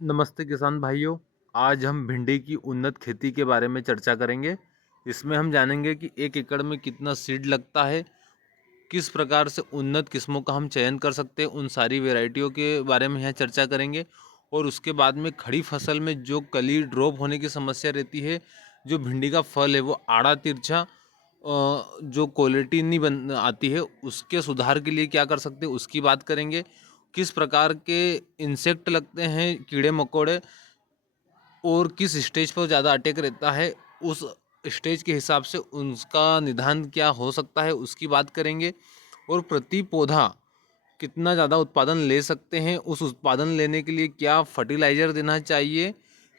नमस्ते किसान भाइयों। आज हम भिंडी की उन्नत खेती के बारे में चर्चा करेंगे। इसमें हम जानेंगे कि 1 एकड़ में कितना सीड लगता है, किस प्रकार से उन्नत किस्मों का हम चयन कर सकते हैं, उन सारी वैरायटियों के बारे में यहाँ चर्चा करेंगे। और उसके बाद में खड़ी फसल में जो कली ड्रॉप होने की समस्या रहती है, जो भिंडी का फल है वो आड़ा तिरछा जो क्वालिटी नहीं बन आती है, उसके सुधार के लिए क्या कर सकते हैं उसकी बात करेंगे। किस प्रकार के इंसेक्ट लगते हैं, कीड़े मकोड़े, और किस स्टेज पर ज़्यादा अटैक रहता है, उस स्टेज के हिसाब से उसका निदान क्या हो सकता है उसकी बात करेंगे। और प्रति पौधा कितना ज़्यादा उत्पादन ले सकते हैं, उस उत्पादन लेने के लिए क्या फर्टिलाइज़र देना चाहिए,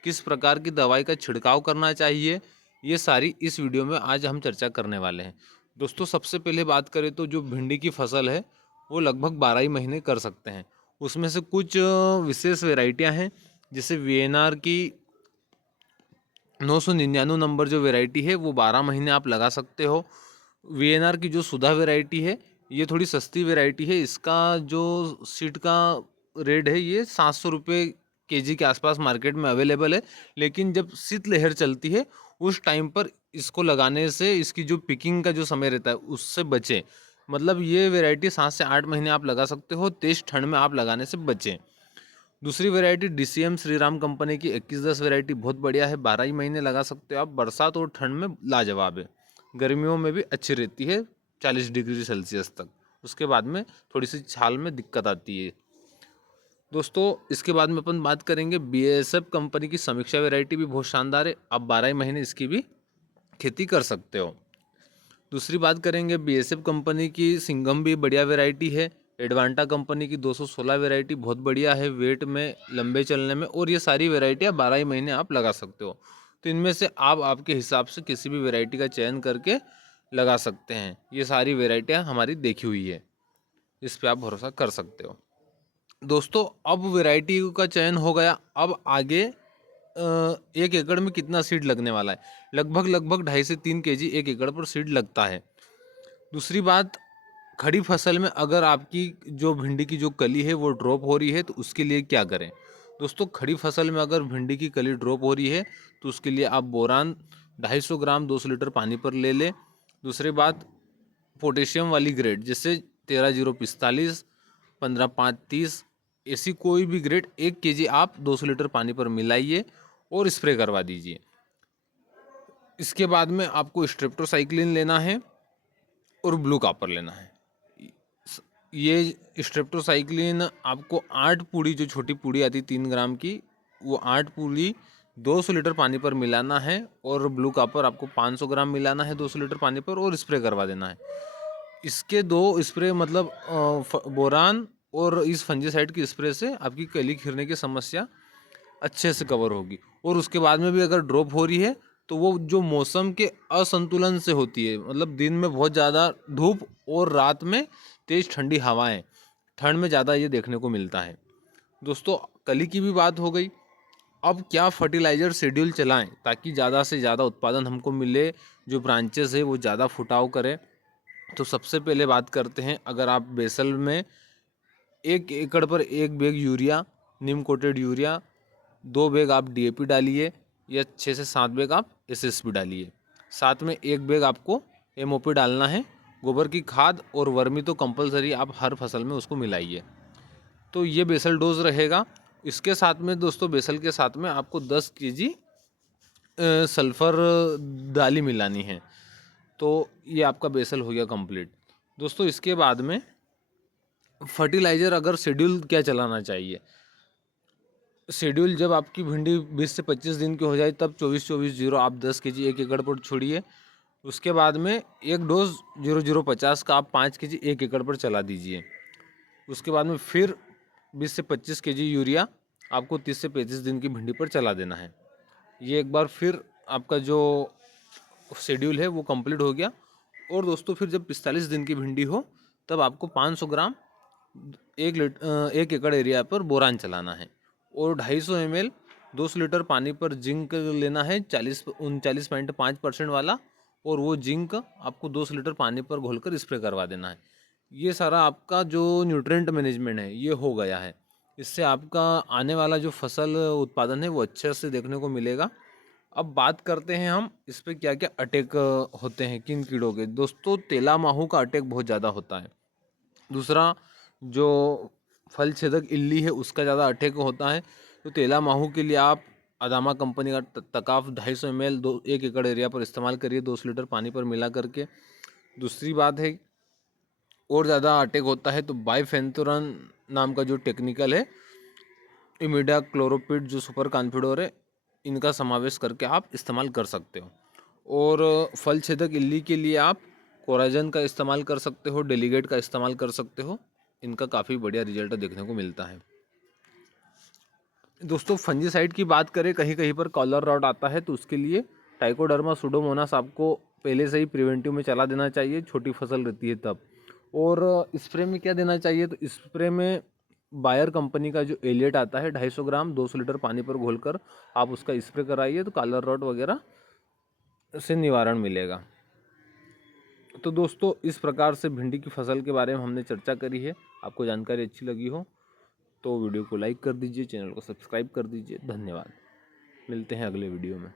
किस प्रकार की दवाई का छिड़काव करना चाहिए, ये सारी इस वीडियो में आज हम चर्चा करने वाले हैं। दोस्तों, सबसे पहले बात करें तो जो भिंडी की फसल है वो लगभग 12 ही महीने कर सकते हैं। उसमें से कुछ विशेष वेराइटियां हैं, जैसे वीएनआर की 999 नंबर जो वैरायटी है वो 12 महीने आप लगा सकते हो। वीएनआर की जो सुधा वैरायटी है ये थोड़ी सस्ती वैरायटी है। इसका जो सीड का रेट है ये 700 रुपये केजी के आसपास मार्केट में अवेलेबल है। लेकिन जब शीतलहर चलती है उस टाइम पर इसको लगाने से इसकी जो पिकिंग का जो समय रहता है उससे बचें। मतलब ये वैरायटी 7 से 8 महीने आप लगा सकते हो, तेज ठंड में आप लगाने से बचें। दूसरी वैरायटी डीसीएम श्रीराम कंपनी की 2110 वैरायटी बहुत बढ़िया है, 12 ही महीने लगा सकते हो आप। बरसात और ठंड में लाजवाब है, गर्मियों में भी अच्छी रहती है 40 डिग्री सेल्सियस तक। उसके बाद में थोड़ी सी छाल में दिक्कत आती है। दोस्तों, इसके बाद में अपन बात करेंगे बीएसएफ कंपनी की समीक्षा वैरायटी भी बहुत शानदार है, आप 12 ही महीने इसकी भी खेती कर सकते हो। दूसरी बात करेंगे बीएसएफ कंपनी की सिंघम भी बढ़िया वैरायटी है। एडवांटा कंपनी की 216 वैरायटी बहुत बढ़िया है वेट में, लंबे चलने में, और ये सारी वैरायटियाँ 12 ही महीने आप लगा सकते हो। तो इनमें से आप आपके हिसाब से किसी भी वैरायटी का चयन करके लगा सकते हैं। ये सारी वैरायटियाँ हमारी देखी हुई है, इस पर आप भरोसा कर सकते हो। दोस्तों, अब वैरायटी का चयन हो गया, अब आगे 1 एकड़ में कितना सीड लगने वाला है। लगभग 2.5 से 3 केजी 1 एकड़ पर सीड लगता है। दूसरी बात, खड़ी फसल में अगर आपकी जो भिंडी की जो कली है वो ड्रॉप हो रही है तो उसके लिए क्या करें। दोस्तों, खड़ी फसल में अगर भिंडी की कली ड्रॉप हो रही है तो उसके लिए आप बोरान 250 ग्राम 200 लीटर पानी पर ले लें। दूसरी बात, पोटेशियम वाली ग्रेड जैसे 13-045, 15-5-30, ऐसी कोई भी ग्रेड 1 केजी आप 200 लीटर पानी पर मिलाइए और स्प्रे करवा दीजिए। इसके बाद में आपको स्ट्रेप्टोसाइक्लिन लेना है और ब्लू कॉपर लेना है। ये स्ट्रेप्टोसाइक्लिन आपको 8 पूड़ी, जो छोटी पूड़ी आती 3 ग्राम की, वो 8 पूड़ी 200 लीटर पानी पर मिलाना है। और ब्लू कॉपर आपको 500 ग्राम मिलाना है 200 लीटर पानी पर और स्प्रे करवा देना है। इसके दो स्प्रे मतलब बोरान और इस फंजीसाइड की स्प्रे से आपकी कली खिरने की समस्या अच्छे से कवर होगी। और उसके बाद में भी अगर ड्रॉप हो रही है तो वो जो मौसम के असंतुलन से होती है, मतलब दिन में बहुत ज़्यादा धूप और रात में तेज़ ठंडी हवाएं, ठंड में ज़्यादा ये देखने को मिलता है। दोस्तों, कली की भी बात हो गई। अब क्या फर्टिलाइज़र शेड्यूल चलाएं ताकि ज़्यादा से ज़्यादा उत्पादन हमको मिले, जो ब्रांचेस है वो ज़्यादा फुटाव करें। तो सबसे पहले बात करते हैं, अगर आप बेसल में 1 एकड़ पर 1 बैग यूरिया, नीम कोटेड यूरिया, 2 बैग आप डीएपी डालिए, या 6 से 7 बैग आप एसएसपी डालिए। साथ में 1 बैग आपको एमओपी डालना है। गोबर की खाद और वर्मी तो कंपलसरी आप हर फसल में उसको मिलाइए। तो ये बेसल डोज रहेगा। इसके साथ में दोस्तों, बेसल के साथ में आपको 10 केजी सल्फ़र डाली मिलानी है। तो ये आपका बेसल हो गया कंप्लीट। दोस्तों, इसके बाद में फर्टिलाइज़र अगर शेड्यूल क्या चलाना चाहिए। शेड्यूल जब आपकी भिंडी 20 से 25 दिन की हो जाए तब 24-24-0 आप 10 केजी 1 एकड़ पर छोड़िए। उसके बाद में एक डोज 0050 का आप 5 केजी 1 एकड़ पर चला दीजिए। उसके बाद में फिर 20 से 25 केजी यूरिया आपको 30 से 35 दिन की भिंडी पर चला देना है। ये एक बार फिर आपका जो शेड्यूल है वो कंप्लीट हो गया। और दोस्तों, फिर जब 45 दिन की भिंडी हो तब आपको 500 ग्राम 1 एकड़ एरिया पर बोरान चलाना है। और 250 ml 200 लीटर पानी पर जिंक लेना है, 39.5% वाला। और वो जिंक आपको 200 लीटर पानी पर घोलकर स्प्रे करवा देना है। ये सारा आपका जो न्यूट्रिएंट मैनेजमेंट है ये हो गया है। इससे आपका आने वाला जो फसल उत्पादन है वो अच्छे से देखने को मिलेगा। अब बात करते हैं हम इस पे क्या क्या अटैक होते हैं किन कीड़ों के। दोस्तों तेला माहू का अटैक बहुत ज़्यादा होता है। दूसरा जो फल छेदक इल्ली है उसका ज़्यादा अटैक होता है। तो तेला माहू के लिए आप अदामा कंपनी का तकाफ 250 ml 1 एकड़ एरिया पर इस्तेमाल करिए 200 लीटर पानी पर मिला करके। दूसरी बात है और ज़्यादा अटैक होता है तो बाइफेंथुरन नाम का जो टेक्निकल है इमिडा क्लोरोपिड जो सुपर कॉन्फिडोर है इनका समावेश करके आप इस्तेमाल कर सकते हो। और फल छेदक इल्ली के लिए आप कोराजन का इस्तेमाल कर सकते हो, डेलीगेट का इस्तेमाल कर सकते हो। इनका काफ़ी बढ़िया रिजल्ट देखने को मिलता है। दोस्तों फंजीसाइड की बात करें कहीं कहीं पर कॉलर रॉट आता है तो उसके लिए ट्राइकोडर्मा सुडोमोनास आपको पहले से ही प्रिवेंटिव में चला देना चाहिए, छोटी फसल रहती है तब। और स्प्रे में क्या देना चाहिए तो स्प्रे में बायर कंपनी का जो एलियट आता है 250 ग्राम 200 लीटर पानी पर घोलकर आप उसका स्प्रे कराइए तो कॉलर रॉट वगैरह से निवारण मिलेगा। तो दोस्तों इस प्रकार से भिंडी की फसल के बारे में हमने चर्चा करी है। आपको जानकारी अच्छी लगी हो तो वीडियो को लाइक कर दीजिए, चैनल को सब्सक्राइब कर दीजिए। धन्यवाद। मिलते हैं अगले वीडियो में।